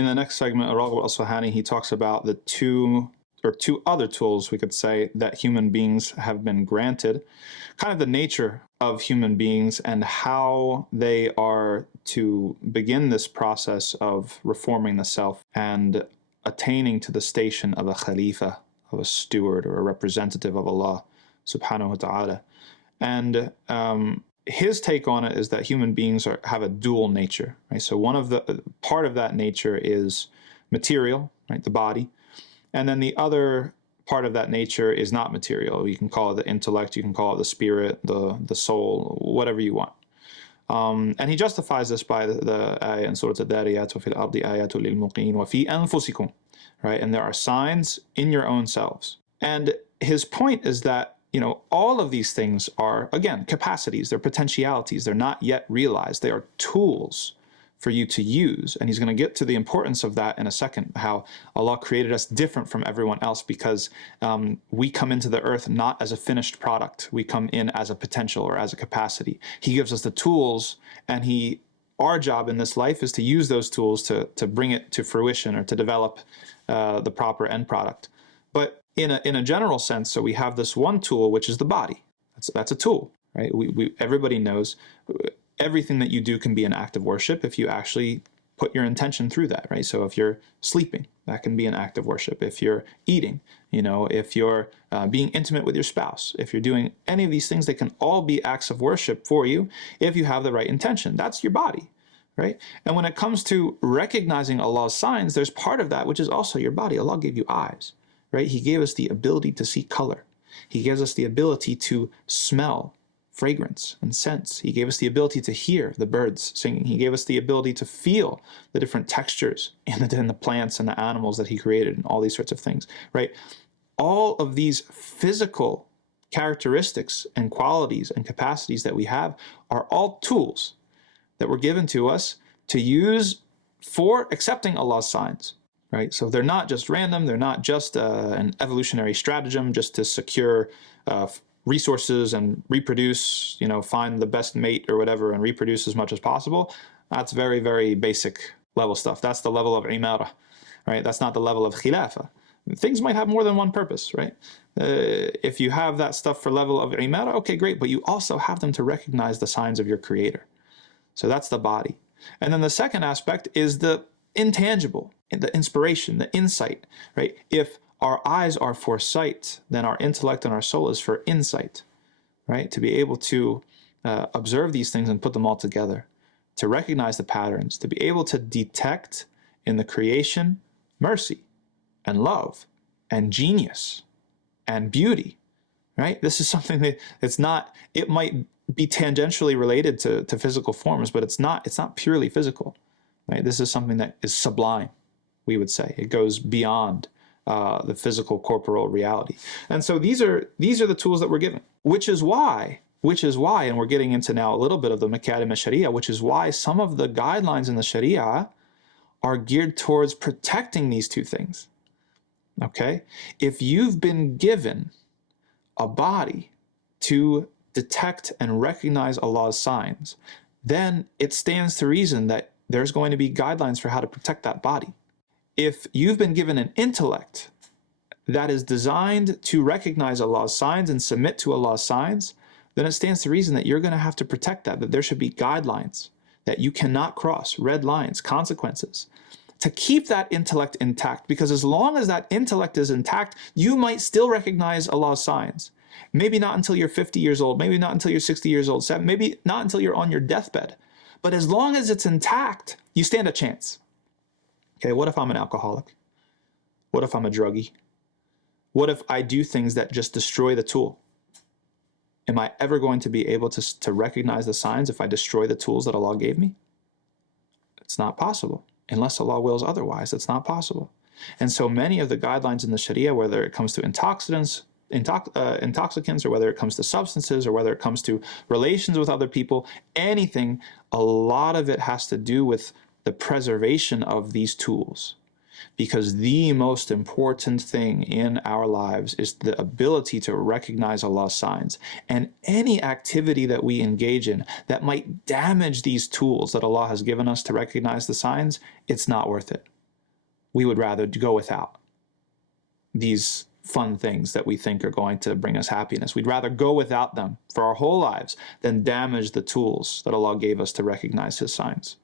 In the next segment, al-Rhagib al-Isfahani, he talks about the two other tools, we could say, that human beings have been granted, kind of the nature of human beings and how they are to begin this process of reforming the self and attaining to the station of a Khalifa, of a steward or a representative of Allah subhanahu wa ta'ala. And his take on it is that human beings have a dual nature, right? So part of that nature is material, right, the body, and then the other part of that nature is not material. You can call it the intellect, you can call it the spirit, the soul, whatever you want. And he justifies this by the ayah in Surah Al-Dariyat, وَفِي الْأَرْضِ آيَاتٌ لِلْمُقِينَ وَفِي أَنفُسِكُمْ, right? And there are signs in your own selves. And his point is that, all of these things are, again, capacities, they're potentialities, they're not yet realized, they are tools for you to use. And he's going to get to the importance of that in a second, how Allah created us different from everyone else because we come into the earth not as a finished product. We come in as a potential or as a capacity. He gives us the tools, and our job in this life is to use those tools to bring it to fruition or to develop the proper end product. But in a general sense, so we have this one tool, which is the body. That's a tool, right? Everybody knows everything that you do can be an act of worship if you actually put your intention through that, right? So if you're sleeping, that can be an act of worship. If you're eating, if you're being intimate with your spouse, if you're doing any of these things, they can all be acts of worship for you if you have the right intention. That's your body, right? And when it comes to recognizing Allah's signs, there's part of that which is also your body. Allah gave you eyes, right? He gave us the ability to see color. He gives us the ability to smell fragrance and scents. He gave us the ability to hear the birds singing. He gave us the ability to feel the different textures in the plants and the animals that he created and all these sorts of things, right? All of these physical characteristics and qualities and capacities that we have are all tools that were given to us to use for accepting Allah's signs, right? So they're not just random. They're not just an evolutionary stratagem just to secure resources and reproduce, find the best mate or whatever and reproduce as much as possible. That's very, very basic level stuff. That's the level of imara, right? That's not the level of khilafah. Things might have more than one purpose, right? If you have that stuff for level of imara, okay, great, but you also have them to recognize the signs of your creator. So that's the body. And then the second aspect is the intangible, the inspiration, the insight, right? If our eyes are for sight, then our intellect and our soul is for insight, right? To be able to observe these things and put them all together, to recognize the patterns, to be able to detect in the creation mercy and love and genius and beauty, right? This is something that it might be tangentially related to physical forms, but it's not purely physical, right? This is something that is sublime, we would say. It goes beyond the physical corporal reality. And so these are the tools that we're given, which is why, and we're getting into now a little bit of the makarim al-Sharia, which is why some of the guidelines in the Sharia are geared towards protecting these two things, okay? If you've been given a body to detect and recognize Allah's signs, then it stands to reason that there's going to be guidelines for how to protect that body. If you've been given an intellect that is designed to recognize Allah's signs and submit to Allah's signs, then it stands to reason that you're going to have to protect that there should be guidelines that you cannot cross, red lines, consequences, to keep that intellect intact. Because as long as that intellect is intact, you might still recognize Allah's signs. Maybe not until you're 50 years old, maybe not until you're 60 years old, maybe not until you're on your deathbed. But as long as it's intact, you stand a chance. Okay, what if I'm an alcoholic? What if I'm a druggie? What if I do things that just destroy the tool? Am I ever going to be able to recognize the signs if I destroy the tools that Allah gave me? It's not possible. Unless Allah wills otherwise, it's not possible. And so many of the guidelines in the Sharia, whether it comes to intoxicants, or whether it comes to substances, or whether it comes to relations with other people, anything, a lot of it has to do with the preservation of these tools. Because the most important thing in our lives is the ability to recognize Allah's signs. And any activity that we engage in that might damage these tools that Allah has given us to recognize the signs, it's not worth it. we would rather go without these fun things that we think are going to bring us happiness. We'd rather go without them for our whole lives than damage the tools that Allah gave us to recognize His signs.